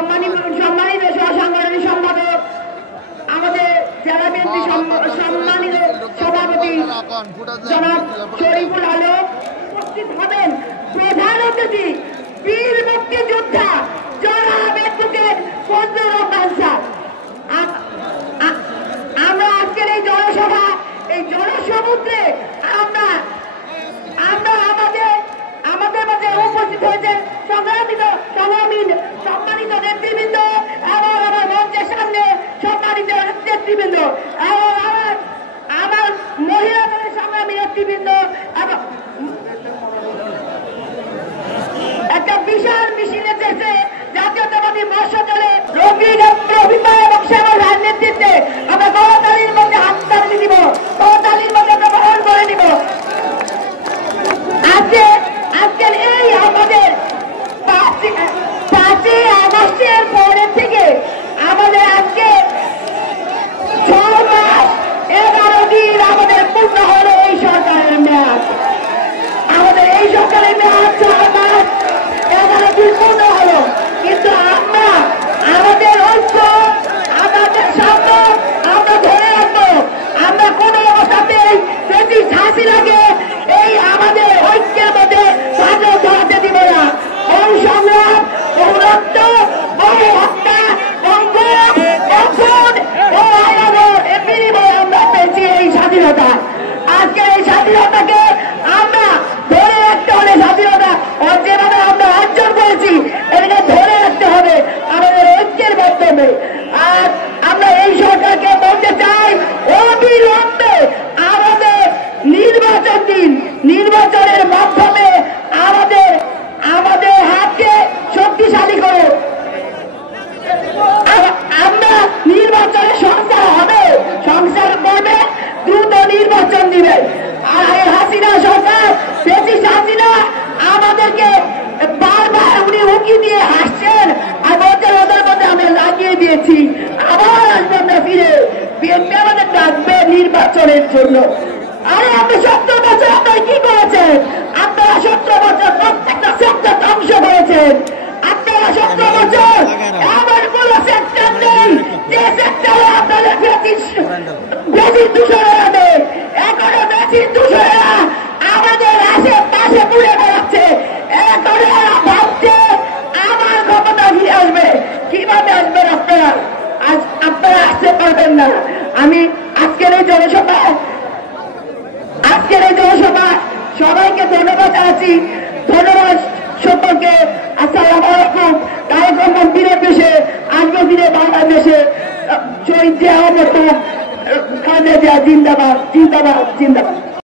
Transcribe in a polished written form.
সম্মানিত সহসাংগঠনিক সম্পাদক, আমাদের জেলা বিএনপি সম্মানিত সভাপতি জনাব শরীফুল আলম উপস্থিত হবেন। প্রধান অতিথি বীর মুক্তিযোদ্ধা জনাব অ্যাডভোকেট ফজলুর রহমান স্যার। আমরা আজকের এই জনসভা, এই জনসমুদ্রে আমরা আমাদের মাঝে উপস্থিত হয়েছে সম্মানিত নেতৃবৃন্দ এবং আমার মঞ্চের সামনে সম্মানিত নেতৃবৃন্দ এবং আমার মহিলা দলের সংগ্রামী নেতৃবৃন্দ এবং একটা বিশাল মিছিল এসেছে জাতীয়তাবাদী মৎস্য দলে রফিকা এবং শ্যামল রায়ের নেতৃত্বে। আমরা করতালির মধ্যে হাততালি দিব, করতালির মধ্যে আমরা গ্রহণ করে নিব। আজকের এই আমাদের 5ই আগস্টের পরের থেকে আমাদের আজকে 6 মাস 11 দিন আমাদের পূর্ণ হলো এই সরকারের মেয়াদ। আমাদের এই সরকারের মেয়াদ 6 মাস 11 দিন পূর্ণ হলো, কিন্তু আমরা আমাদের ঐক্য, আমাদের সামনে আমরা ধরে রাখবো। আমরা কোন অবস্থাতেই ব্রিটিশ হাসিনাকে এই আমাদের ঐক্যের মধ্যে বাধা ধরাতে দিব না। বহু সংগ্রাম, বহু রক্ত, বহু হত্যা, এর বিনিময়ে আমরা পেয়েছি এই স্বাধীনতা। আজকে এই স্বাধীনতাকে আমরা ধরে রাখতে হলে, স্বাধীনতা যেভাবে আমরা অর্জন করেছি এটাকে ধরে রাখতে হবে আমাদের ঐক্যের মাধ্যমে। আর আমরা এই সরকারকে বলতে চাই, অবিলম্বে আমাদের নির্বাচন দিন, নির্বাচনের মাধ্যমে আমাদের হাতকে শক্তিশালী করো। আমরা নির্বাচনের সংস্কার হবে, সংস্কার করবে, দ্রুত নির্বাচন দিবে। আর এই হাসিনা সরকার, ব্রিটিশ হাসিনা আমাদেরকে বারবার উনি হুমকি দিয়ে হাসছেন আর বলছেন ওদের মধ্যে আমরা লাগিয়ে দিয়েছি, আবার আসবে আমরা ফিরে। বিএনপি আমাদের ডাকবে নির্বাচনের জন্য। আরে আপনি 70 বছর আপনারা কি করেছেন? আপনারা 70 বছর প্রত্যেকটা সেক্টর ধ্বংস করেছেন। আপনারা 70 বছর এমন কোন সেক্টর নেই যে সেক্টরে আপনাদের বেশি দূষণেরা নেই। এখনো বেশি দূষণেরা আমাদের আশেপাশে ঘুরে বেড়াচ্ছে। এখন এরা ভাবছে আমার ক্ষমতা ফিরে আসবে। কিভাবে আসবেন আপনারা? আপনারা আসতে পারবেন না। আমি আজকের এই জনসভায় সবাইকে ধন্যবাদ জানাচ্ছি। ধন্যবাদ সকলকে। আসসালামু আলাইকুম। কার্যক্রম দিনের দেশে, আজকের দিনে বাংলাদেশে শহীদ জিয়া, খালেদা জিয়া জিন্দাবাদ, জিন্দাবাদ, জিন্দাবাদ।